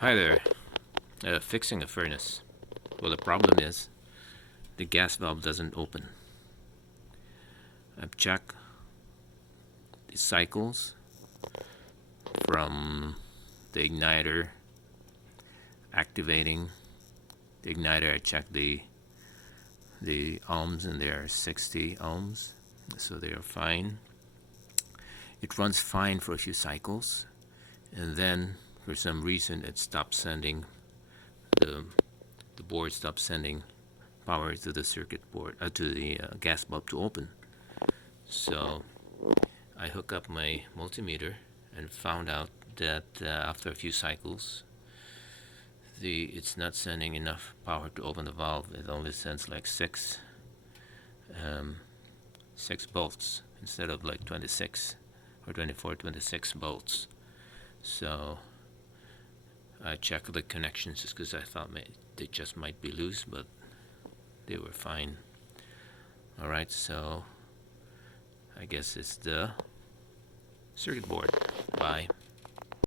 Hi there. Fixing a furnace. Well, the problem is the gas valve doesn't open. I've checked the cycles from the igniter activating the igniter. I checked the ohms, and they are 60 ohms, so they are fine. It runs fine for a few cycles, and then for some reason it stopped sending the board stopped sending power to the circuit board, to the gas bulb to open. So I hook up my multimeter and found out that after a few cycles, it's not sending enough power to open the valve. It only sends like 6 volts instead of like 26 or 24, 26 volts. So I checked the connections just because I thought they just might be loose, but they were fine. All right, so I guess it's the circuit board. Bye.